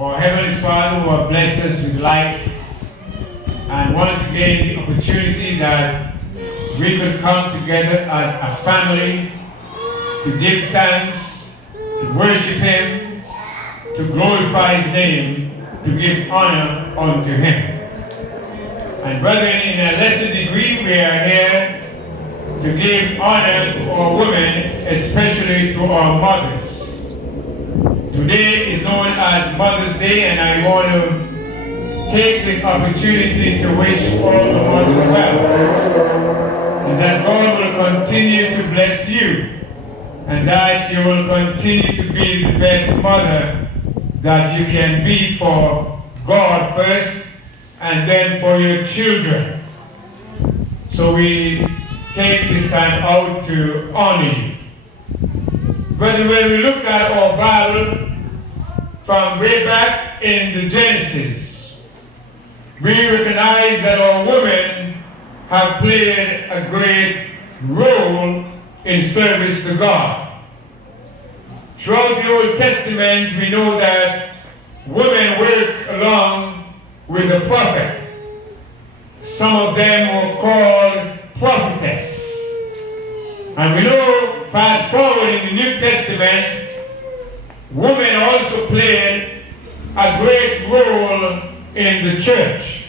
our Heavenly Father who has blessed us with life, and once again the opportunity that we could come together as a family to give thanks, to worship Him, to glorify His name, to give honor unto Him. And brethren, in a lesser degree, we are here to give honor to our women, especially to our mothers. Today is known as Mother's Day, and I want to take this opportunity to wish all the mothers well, and that God will continue to bless you, and that you will continue to be the best mother that you can be for God first, and then for your children. So we take this time out to honor you. But when we look at our Bible from way back in the Genesis, we recognize that our women have played a great role in service to God. Throughout the Old Testament, we know that women work along with the prophet. Some of them were called prophetess. And we know, fast forward in the New Testament, women also played a great role in the church.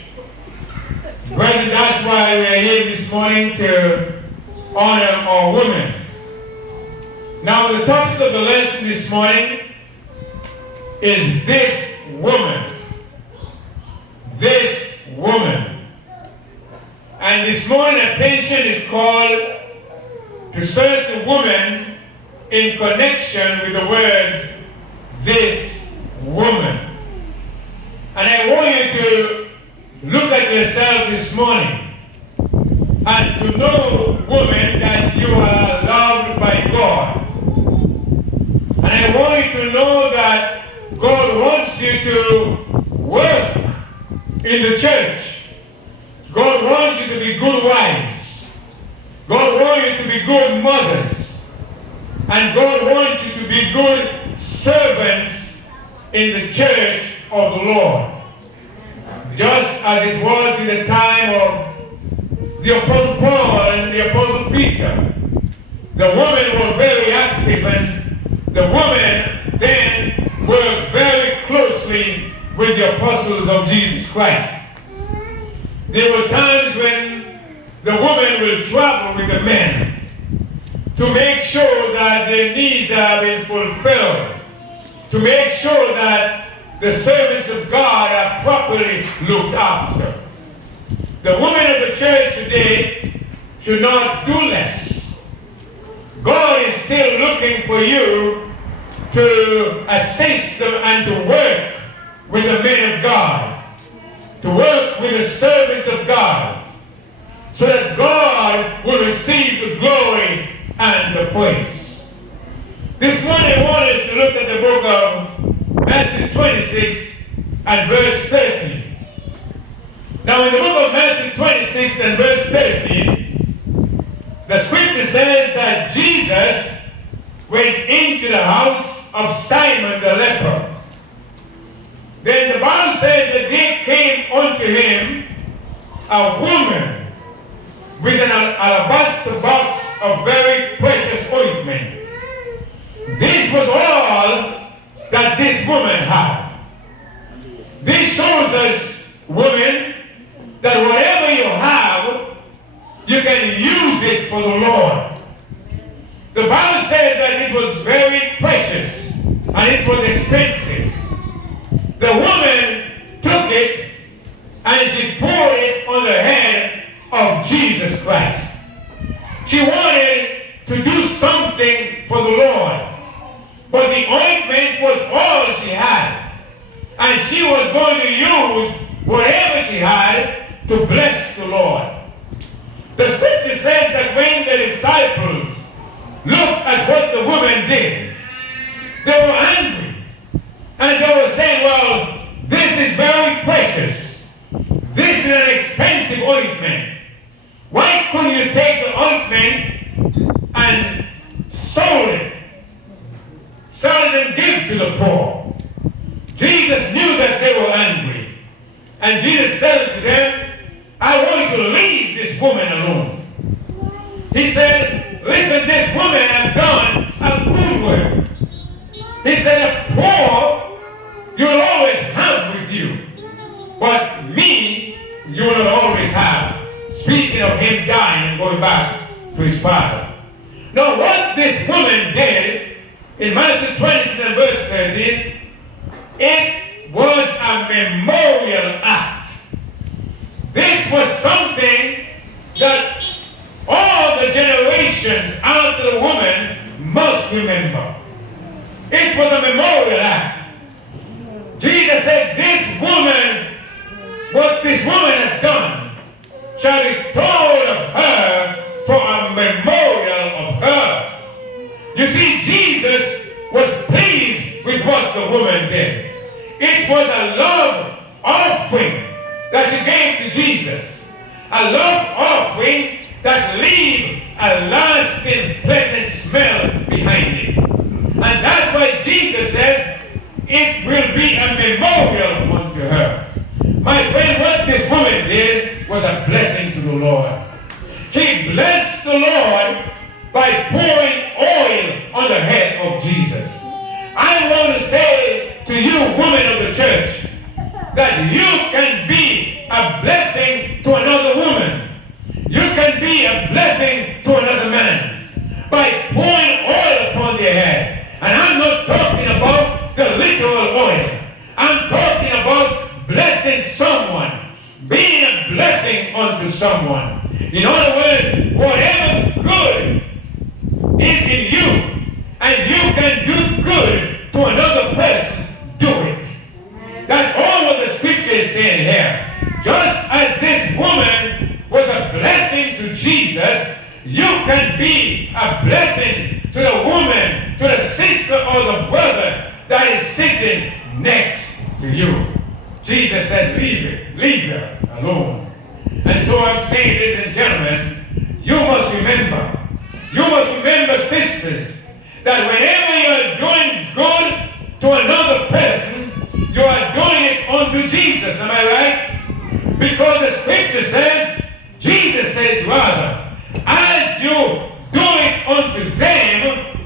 Brethren, that's why we are here this morning to honor our women. Now, the topic of the lesson this morning is this woman. This woman. And this morning, attention is called to serve the woman in connection with the words, this woman. And I want you to look at yourself this morning and to know, woman, that you are loved by God. And I want you to know that God wants you to work in the church. God wants you to be good wives. God wants you to be good mothers. And God wants you to be good servants in the church of the Lord. Just as it was in the time of the Apostle Paul and the Apostle Peter. The women were very active, and the women then worked very closely with the apostles of Jesus Christ. There were times when the women will travel with the men to make sure that their needs are being fulfilled, to make sure that the servants of God are properly looked after. The women of the church today should not do less. God is still looking for you to assist them and to work with the men of God, to work with the servants of God, so that God will receive the glory and the praise. This morning I want us to look at the book of Matthew 26 and verse 13. Now in the book of Matthew 26 and verse 13, the scripture says that Jesus went into the house of Simon the leper. Then the Bible says that there came unto him a woman with an alabaster box of very precious ointment. This was all that this woman had. This shows us, women, that whatever you have, you can use it for the Lord. The Bible says that it was very precious and it was expensive. The woman took it and she poured it on the head of Jesus Christ. She wanted to do something for the Lord, but the ointment was all she had, and she was going to use whatever she had to bless the Lord. The scripture says that when the disciples looked at what the woman did, they were angry, and they were saying, well, this is very precious. This is an expensive ointment. Why couldn't you take the ointment and sell it and give to the poor? Jesus knew they were angry. And Jesus said to them, I want you to leave this woman alone. He said, listen, this woman has done a good work. He said, the poor you will always have with you, but me you will not always have. Speaking of him dying and going back to his father. Now what this woman did in Matthew 26 and verse 13, it was a memorial act. This was something that all the generations after the woman must remember. It was a memorial act. Jesus said, this woman, what this woman has done, shall be told of her for a memorial of her. You see, Jesus was pleased with what the woman did. It was a love offering that she gave to Jesus. A love offering that leave a lasting pleasant smell behind it. And that's why Jesus said, it will be a memorial unto her. My friend, what this woman did was a blessing to the Lord. She blessed the Lord by pouring oil on the head of Jesus. I want to say to you, women of the church, that you can be a blessing to another woman. You can be a blessing to another man by pouring oil upon their head. And I'm not talking about the literal oil. I'm talking about blessing someone, being a blessing unto someone. In other words, whatever good is in you, and you can do good to another person, do it. That's all what the scripture is saying here. Just as this woman was a blessing to Jesus, you can be a blessing to the woman, to the sister or the brother that is sitting next to you. Jesus said, leave her alone. And so I'm saying, ladies and gentlemen, you must remember, sisters, that whenever you're doing good to another person, you are doing it unto Jesus. Am I right? Because the scripture says, Jesus said rather, as you do it unto them,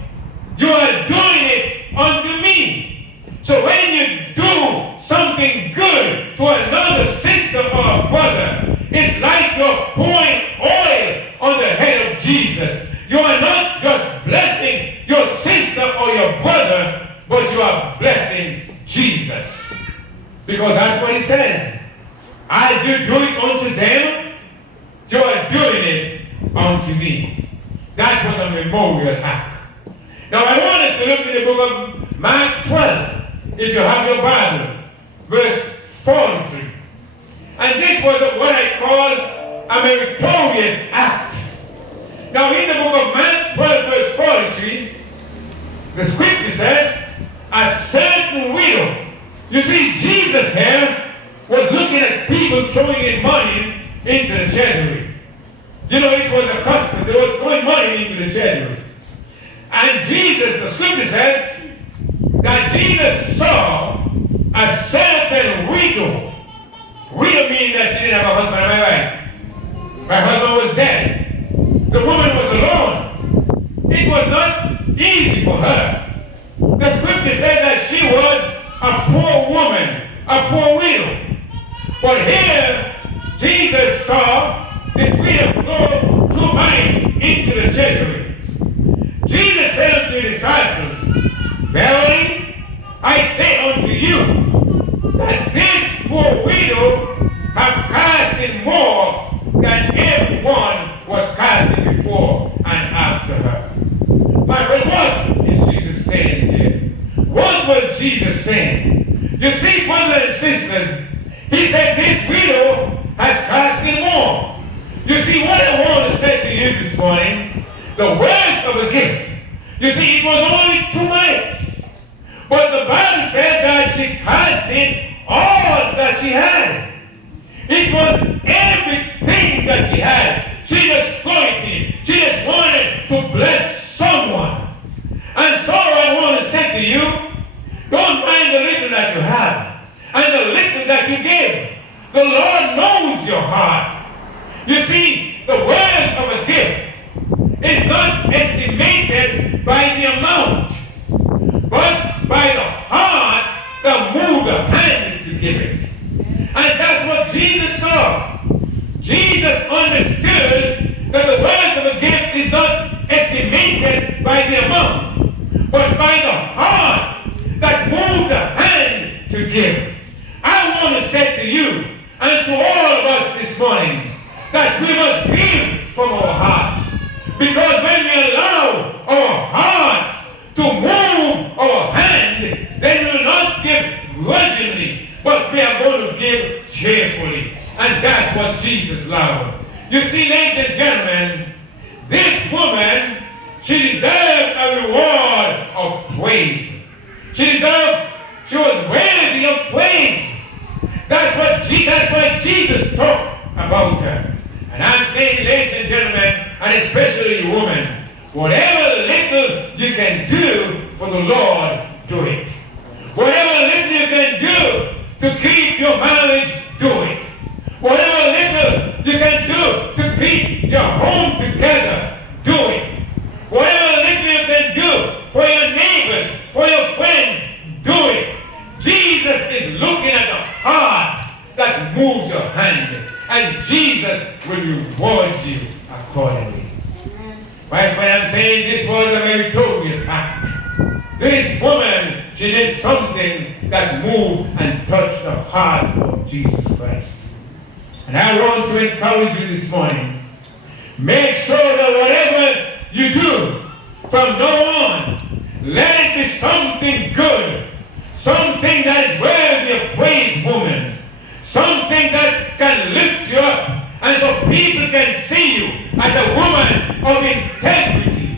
you are doing it unto me. So when you do something good to another sister or a brother, it's like you're pouring oil on the head of Jesus. You are not just blessing your sister or your brother, but you are blessing Jesus. Because that's what he says. As you do it unto them, you are doing it unto me. That was a memorial act. Now I want us to look in the book of Mark 12, if you have your Bible, verse 43. And this was what I call a meritorious act. Now in the book of Mark 12, verse 43, the scripture says, a certain widow. You see, Jesus here was looking at people throwing in money into the treasury. You know, it was a custom. They were throwing money into the treasury. And Jesus, the scripture says, that Jesus saw a certain widow. Widow meaning that she didn't have a husband, am I right? Her husband was dead. The woman was alone. It was not easy for her. The scripture said that she was a poor woman, a poor widow. But here, Jesus saw this widow throw 2 mites into the treasury. Jesus said unto the disciples, verily, I say unto you, that this poor widow hath cast in more than everyone was casting before and after her. My friend, what is Jesus saying here? What was Jesus saying? You see, brothers and sisters, he said this widow has cast in more. You see, what I want to say to you this morning, the worth of a gift. You see, it was only 2 mites. But the Bible said that she cast in all that she had. It was everything that she had. She just threw it in. She just wanted to bless someone. And so I want to say to you, don't mind the little that you have. and the little that you give. The Lord knows your heart. You see, the worth of a gift is not estimated by the amount, but by the heart that moved the hand to give it. And that's what Jesus saw. Jesus understood that the worth of a gift is not estimated by the amount, but by the heart that moved the hand to give. I want to say to you and to all of us this morning that we must give from our hearts. Because when we allow our heart to move our hand, then we will not give grudgingly, but we are going to give cheerfully. And that's what Jesus loved. You see, ladies and gentlemen, this woman, she deserved a reward of praise. She was worthy of praise. That's why Jesus talked about her. And I'm saying, ladies and gentlemen, and especially you women, whatever little you can do for the Lord, do it. Whatever little you can do to keep your marriage, do it. Whatever little you can do to keep your home together, do it. Whatever little you can do for your neighbors, for your friends, do it. Jesus is looking at the heart that moves your hand, and Jesus will reward you accordingly. My friend, I'm saying this was a meritorious act. This woman, she did something that moved and touched the heart of Jesus Christ. And I want to encourage you this morning, make sure that whatever you do from now on, let it be something good, something that is worthy of praise, woman, something that can lift you up, and so people can see you as a woman of integrity.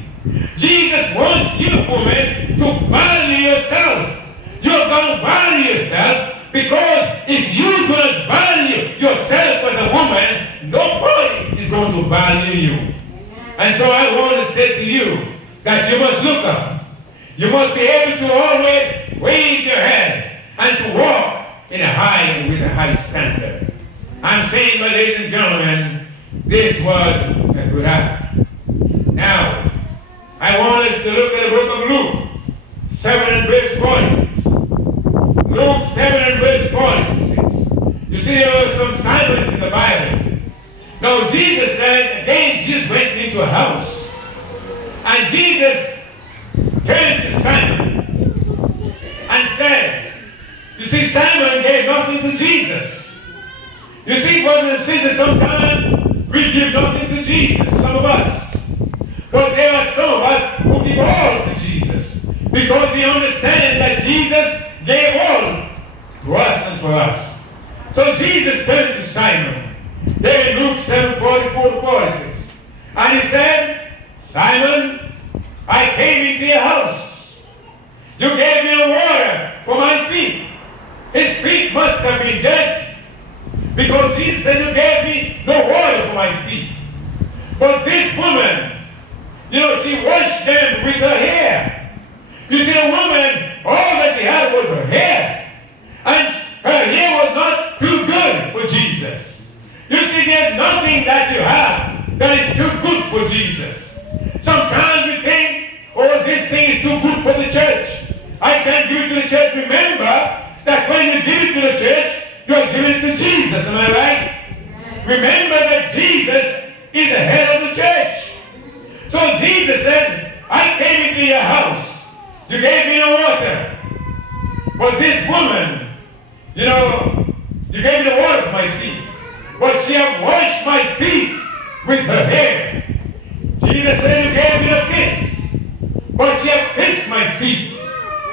Jesus wants you, woman, to value yourself. You're going to value yourself, because if you do not value yourself as a woman, nobody is going to value you. And so I want to say to you that you must look up. You must be able to always raise your head and to walk with a high standard. I'm saying, my ladies and gentlemen, this was a good act. Now, I want us to look at the book of Luke 7 and verse 46. Luke 7 and verse 46. You see, there were some Simons in the Bible. Now, Jesus said, again, Jesus went into a house. And Jesus turned to Simon and said, you see, Simon gave nothing to Jesus. You see, brothers and sisters, sometimes we give nothing to Jesus, some of us. But there are some of us who give all to Jesus, because we understand that Jesus gave all to us and for us. So Jesus turned to Simon, there in Luke 7:44-46, and he said, Simon, I came into your house. You gave me the water for my feet. His feet must have been dirty, because Jesus said, you gave me no water for my feet. But this woman, she washed them with her hair. You see, the woman, all that she had was her hair. And her hair was not too good for Jesus. You see, there's nothing that you have that is too good for Jesus. Sometimes we think, oh, this thing is too good for the church. I can't give it to the church. Remember that when you give it to the church, you are giving it to Jesus. Am I right? Remember that Jesus is the head of the church. So Jesus said, I came into your house. You gave me no water. But this woman, you gave me the water for my feet. But she had washed my feet with her hair. Jesus said, you gave me a kiss. But she had kissed my feet.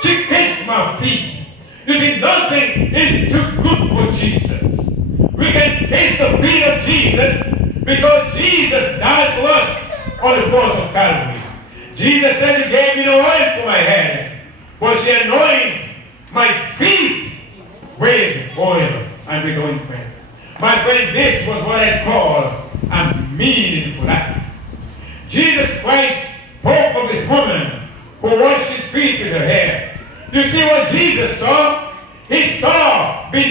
She kissed my feet. You see, nothing is too good for Jesus. We can kiss the feet of Jesus because Jesus died for us on the cross of Calvary. Jesus said, you gave me the oil for my head, but she anointed my feet with oil. And we're going to pray. My friend, this was what I call a meaningful act. Jesus Christ spoke of this woman who washed his feet with her hair. You see what Jesus saw? He saw beyond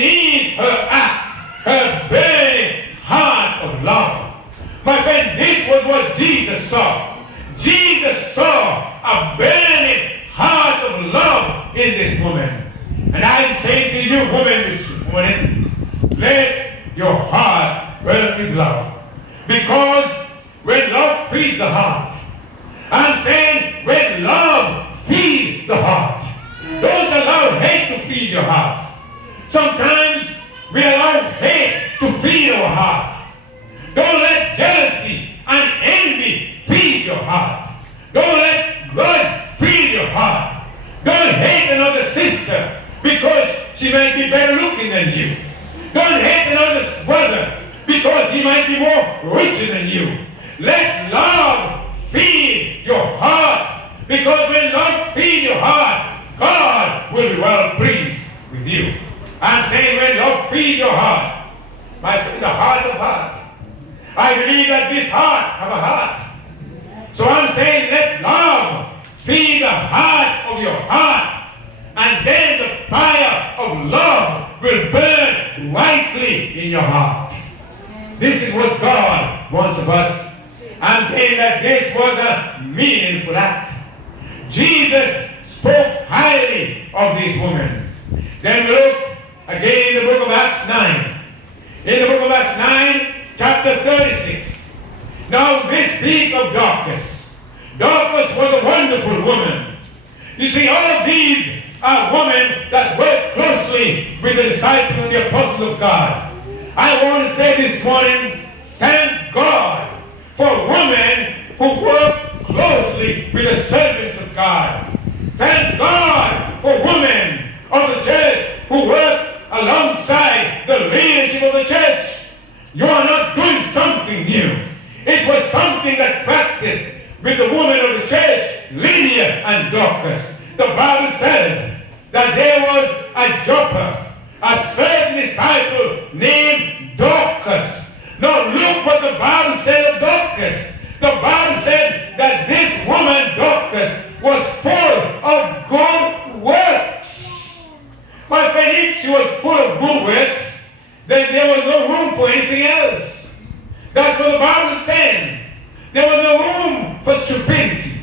women this morning, let your heart burn with love. Because when love feeds the heart, I'm saying when love feeds the heart, don't allow hate to feed your heart. Sometimes we allow hate to feed our heart. Don't let jealousy and envy feed your heart. Don't let grudge feed your heart. Don't hate another sister because she might be better looking than you. Don't hate another brother because he might be more richer than you. Let love feed your heart, because when love feeds your heart, God will be well pleased with you. I'm saying when love feeds your heart, my friend, the heart of heart. I believe that this heart have a heart. So I'm saying let love feed the heart of your heart, and then the fire of love will burn brightly in your heart. This is what God wants of us. I'm saying that this was a meaningful act. Jesus spoke highly of this woman. Then we look again in the book of Acts 9. In the book of Acts 9, chapter 36. Now this speaks of Dorcas. Dorcas was a wonderful woman. You see, all these are women that work closely with the disciples and the apostles of God. I want to say this morning, thank God for women who work closely with the servants of God. Thank God for women of the church who work alongside the leadership of the church. You are not doing something new. It was something that practiced with the women of the church, Lydia and Dorcas. The Bible says that there was a Joppa, a certain disciple named Dorcas. Now look what the Bible said of Dorcas. The Bible said that this woman, Dorcas, was full of good works. My friend, if she was full of good works, then there was no room for anything else. That's what the Bible is saying. There was no room for stupidity.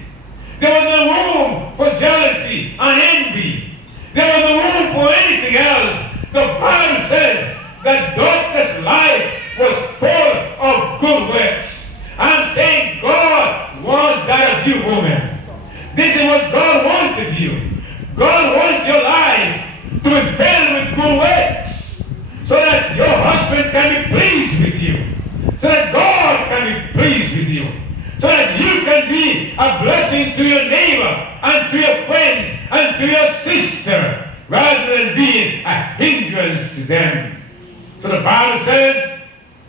There was no room for jealousy and envy. There was no room for anything else. The Bible says that Dorcas' life was full of good works. I'm saying God wants that of you, woman. This is what God wants of you. God wants your life to be filled with good works, so that your husband can be pleased with you, so that God can be pleased with you, so that you can be a blessing to your neighbor and to your friend and to your sister, rather than being a hindrance to them. So the Bible says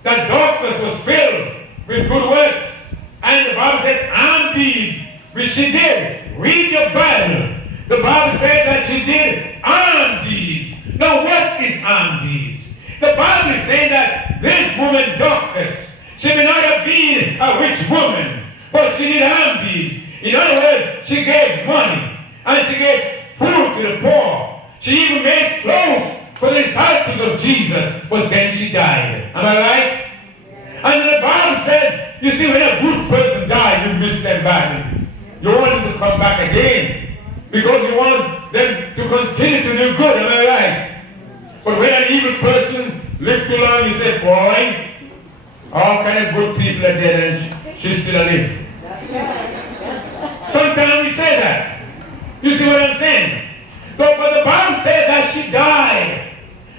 that Dorcas was filled with good works. And the Bible said, and these, which she did. Read your Bible. The Bible said that she did and these. Now what is and these? The Bible is saying that this woman Dorcas, she may not have been a rich woman, but she did and these. In other words, she gave money and she gave food to the poor. She even made clothes for the disciples of Jesus, but then she died. Am I right? And the Bible says, you see, when a good person dies, you miss them badly. You want them to come back again, because you want them to continue to do good. Am I right? But when an evil person lives too long, you say, boy, all kind of good people are dead and she's still alive. Sometimes we say that. You see what I'm saying? So, but the Bible says that she died.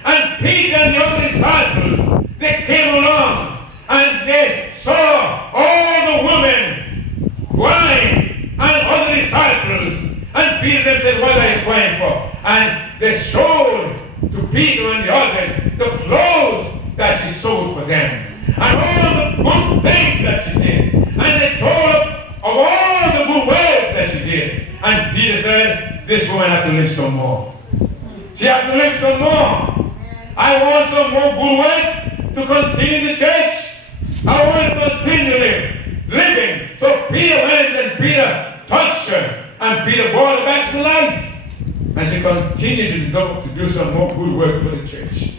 And Peter and the other disciples, they came along and they saw all the women crying and other disciples. And Peter said, what are you crying for? And they showed to Peter and the others the clothes that she sold for them. And all the good things that she did. And they told of all the good work that she did. And Peter said, this woman has to live some more. She has to live some more. I want some more good work to continue the church. I want to continue living. So Peter went and Peter touched her. And Peter brought her back to life. And she continued to do some more good work for the church.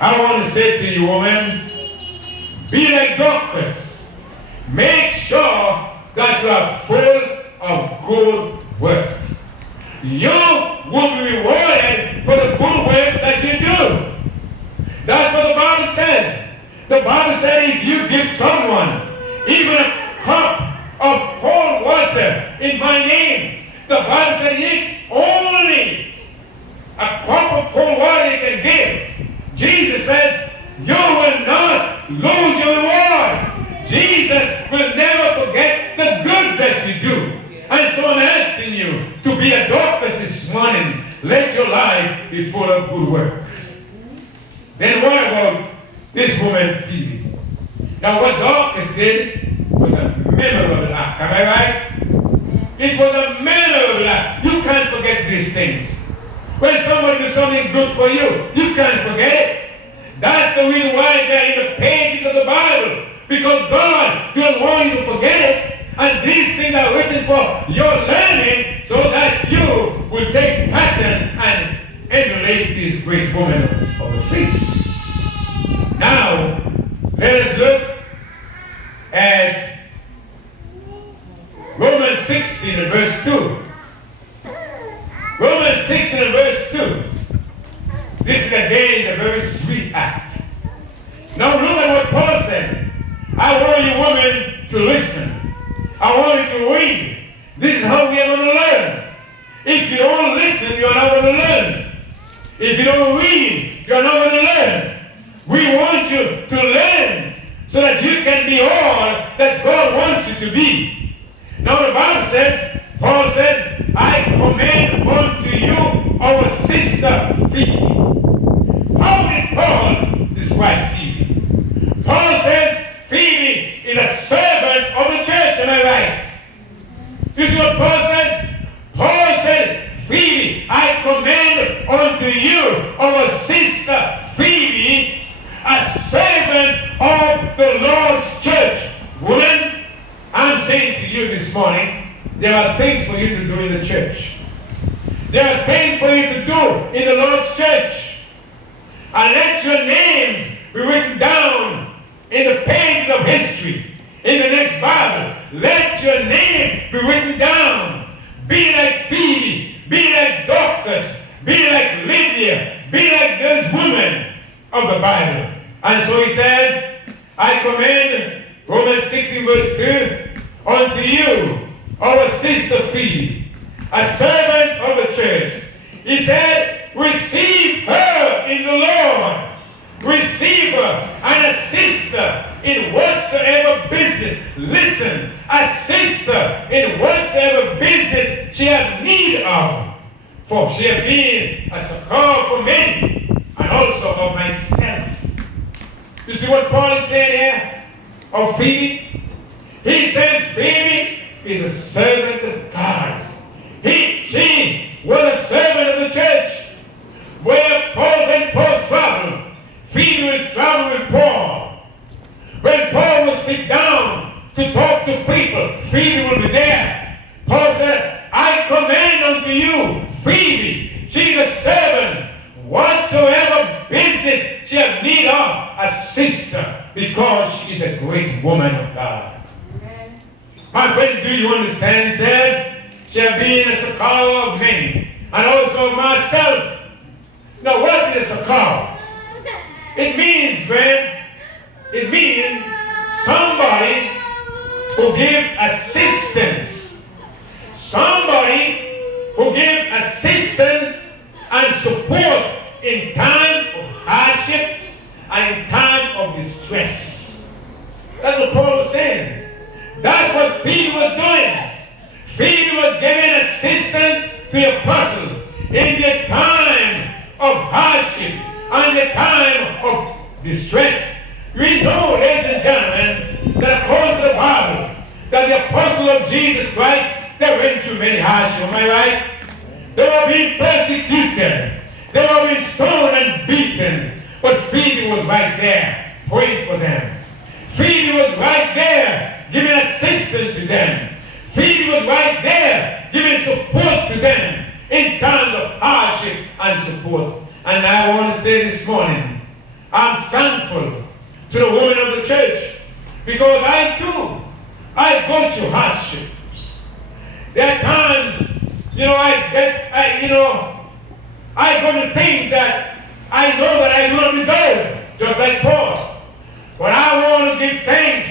I want to say to you, woman, be like Dorcas. Make sure that you are full of good works. You will be rewarded for the good work that you do. Bible says if you give someone even a cup of cold water in my name, the Bible says if only a cup of cold water you can give, Jesus says you will not lose your reward. Jesus will never forget the good that you do. And so I'm asking you to be a Dorcas this morning. Let your life be full of good works. Then what about this woman Phoebe? Now what Dorcas did was a memorable act. Am I right? It was a memorable act. You can't forget these things. When somebody does something good for you, you can't forget it. That's the reason why they're in the pages of the Bible. Because God doesn't want you to forget it. And these things are written for your learning so that you will take pattern and emulate these great women of the faith. Now, let us look at Romans 16 and verse 2. Romans 16 and verse 2. This is again a very sweet act. Now look at what Paul said. I want you women to listen. I want you to read. This is how we are going to learn. If you don't listen, you're not going to learn. If you don't read, you're not going to learn. We want you to learn so that you can be all that God wants you to be. Now the Bible says, Paul said, I commend unto you our sister Phoebe. How did Paul describe Phoebe? Paul said, Phoebe is a servant of the church, am I right? This is what Paul said. Paul said, Phoebe, I commend unto you our sister Phoebe, a servant of the Lord's church. Woman, I'm saying to you this morning, there are things for you to do in the church. There are things for you to do in the Lord's church. And let your names be written down in the pages of history, in the next Bible. Let your name be written down. Be like Phoebe, be like Dorcas, be like Lydia, be like those women of the Bible. And so he says, I commend, Romans 16 verse 2, unto you, our sister Phoebe, a servant of the church. He said, receive her in the Lord. Receive her and assist her in whatsoever business. Listen, assist her in whatsoever business she has need of. For she has been a succor for many, and also of myself. You see what Paul is saying here of Phoebe? He said Phoebe is a servant of God. She was a servant of the church. When Paul traveled, Phoebe would travel with Paul. When Paul would sit down to talk to people, Phoebe would be there. Paul said, I command unto you, Phoebe, she's a servant. Whatsoever business she has need of, assist her, because she is a great woman of God. Amen. My friend, do you understand? He says, she has been a succor of many, and also of myself. Now, what is a succor? It means, friend, it means somebody who gives assistance. Somebody who gives assistance and support in times of hardship and in times of distress. That's what Paul was saying. That's what Phoebe was doing. Phoebe was giving assistance to the apostle in the time of hardship and the time of distress. We know, ladies and gentlemen, that according to the Bible, that the apostle of Jesus Christ, they went through many hardships. Am I right? They were being persecuted. They were being stoned and beaten. But Phoebe was right there, praying for them. Phoebe was right there, giving assistance to them. Phoebe was right there, giving support to them in times of hardship and support. And I want to say this morning, I'm thankful to the women of the church, because I go through hardships. There are times, I go to things that I know that I do not deserve, just like Paul. But I want to give thanks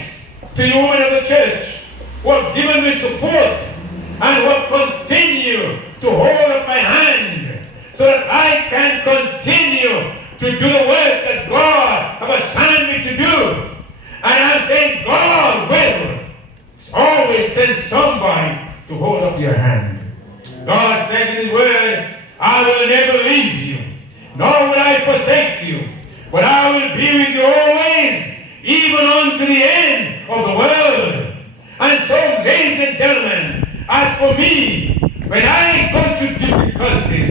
to you women of the church who have given me support and who have continued to hold up my hand so that I can continue to do the work that God has assigned me to do. And I'm saying God will always send somebody to hold up your hand. God says in His Word, I will never leave you, nor will I forsake you, but I will be with you always, even unto the end of the world. And so, ladies and gentlemen, as for me, when I go through difficulties,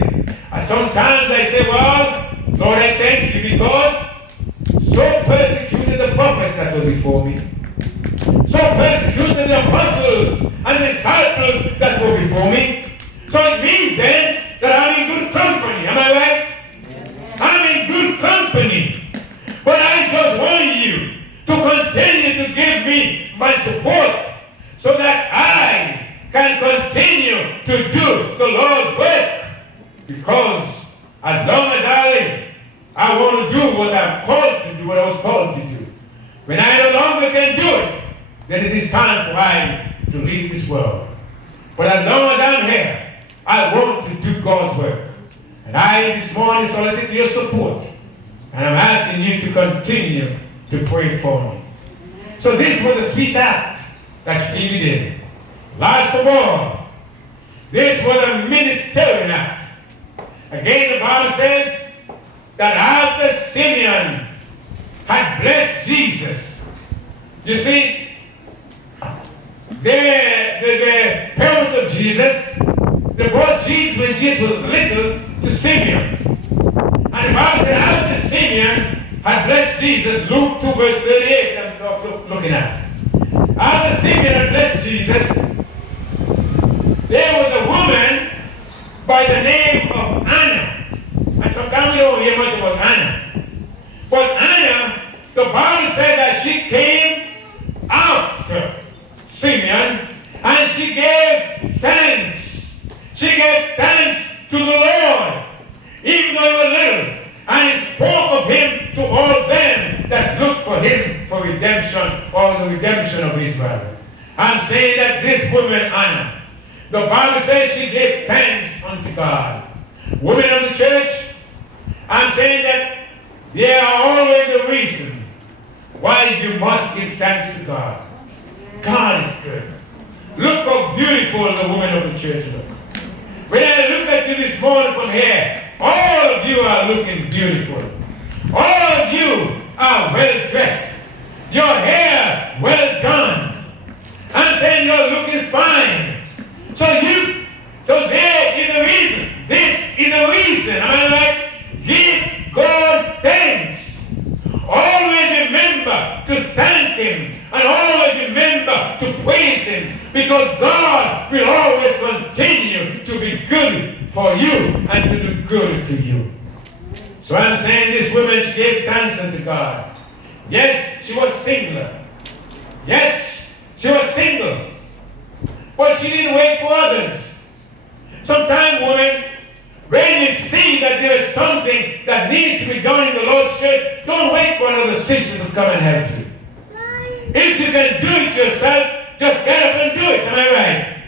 sometimes I say, well, Lord, I thank you because so persecuted the prophets that were before me, so persecuted the apostles and the disciples that were before me. So it means then that I'm in good company. Am I right? Yes. I'm in good company. But I just want you to continue to give me my support so that I can continue to do the Lord's work. Because as long as I live, I want to do what I'm called to do, what I was called to do. When I no longer can do it, then it is time for I to leave this world. But as long as I'm here, I want to do God's work. And I this morning solicit your support. And I'm asking you to continue to pray for me. So this was a sweet act that Phoebe did. Last of all, this was a ministerial act. Again, the Bible says that after Simeon had blessed Jesus, you see, the parents of Jesus, they brought Jesus when Jesus was little to Simeon. And the Bible said after Simeon had blessed Jesus, Luke 2 verse 38, I'm looking at. After Simeon had blessed Jesus, there was a woman by the name of Anna. And sometimes we don't hear much about Anna. But Anna, the Bible said that she came after Simeon and she gave thanks. She gave thanks to the Lord, even though he was little. And he spoke of him to all them that looked for him for redemption, or the redemption of Israel. I'm saying that this woman, Anna, the Bible says she gave thanks unto God. Women of the church, I'm saying that there are always a reason why you must give thanks to God. God is good. Look how beautiful the women of the church look. When I look at you this morning from here, all of you are looking beautiful. All of you are well dressed. Your hair well done. I'm saying you're looking fine. So there is a reason. This is a reason. Am I right? Give God thanks. Always remember to thank Him. And always remember to praise Him. Because God will always continue to be good for you and to do good to you. So I'm saying this woman, she gave thanks unto God. Yes, she was single. Yes, she was single. But she didn't wait for others. Sometimes, women, when you see that there is something that needs to be done in the Lord's church, don't wait for another sister to come and help you. If you can do it yourself, just get up and do it. Am I right?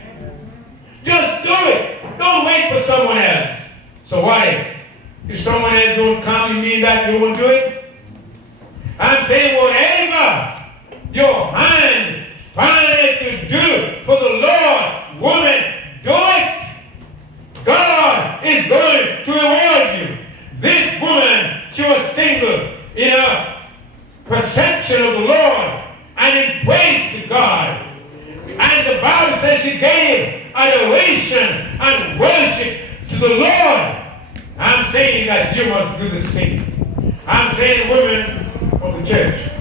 Just do it. Don't wait for someone else. So why? If someone else don't come, you mean that you won't do it? I'm saying whatever your hand finds to do for the Lord, woman, do it. God is going to reward you. This woman, she was single in her perception of the Lord and in praise to God. And the Bible says she gave adoration and worship to the Lord. I'm saying that you must do the same. I'm saying, women of the church,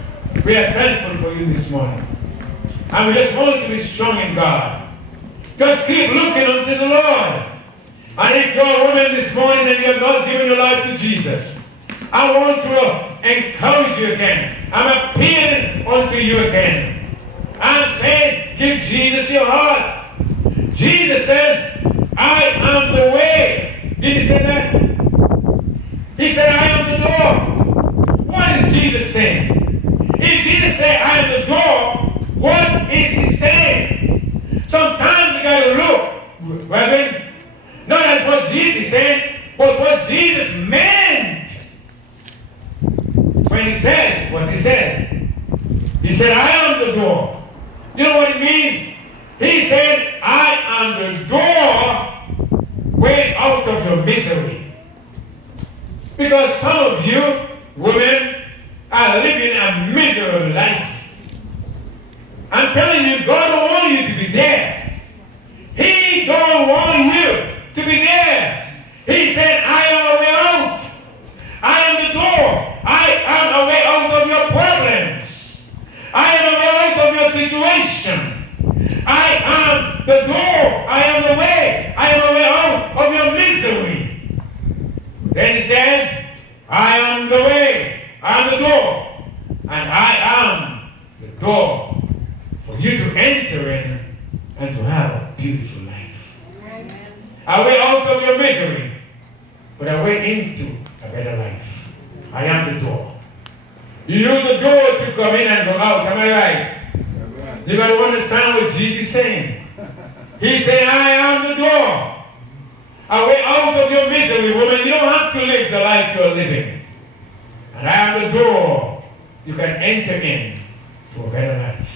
we are thankful for you this morning. And we just want you to be strong in God. Just keep looking unto the Lord. And if you're a woman this morning and you have not given your life to Jesus, I want to encourage you again. I'm appealing unto you again. I'm saying, give Jesus your heart. Jesus says, I am the way. Did he say that? He said, I am the door. What is Jesus saying? If when he said what he said. He said, I am the door. You know what it means? He said, I am the door way out of your misery. Because some of you women are living a miserable life. I'm telling you, God don't want you to be there. He don't want you to be there. He said, I am a way out. I am the door. I am a way out of your problems. I am a way out of your situation. I am the door. I am the way. I am a way out of your misery. Then he says, I am the way. I am the door. And I am the door for you to enter in and to have a beautiful life. A way out of your misery, but a way into a better life. I am the door. You use the door to come in and go out. Am I right? You got to understand what Jesus is saying. He said, I am the door. A way out of your misery, woman. You don't have to live the life you're living. And I am the door you can enter in to a better life.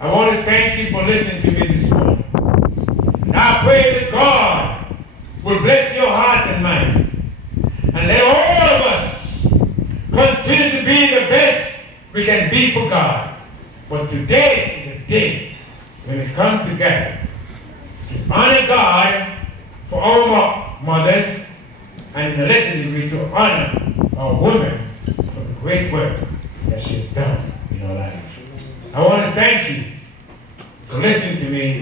I want to thank you for listening to me this morning. And I pray that God will bless your heart and mind. And let all of us continue to be the best we can be for God. But today is a day when we come together to honor God for our mothers, and in a lesser degree to honor our women for the great work that she has done in our life. I want to thank you for listening to me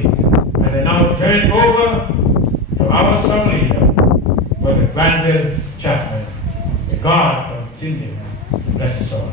as I now turn it over to our song leader, Brother Granville Chapman. May God continue to bless us all.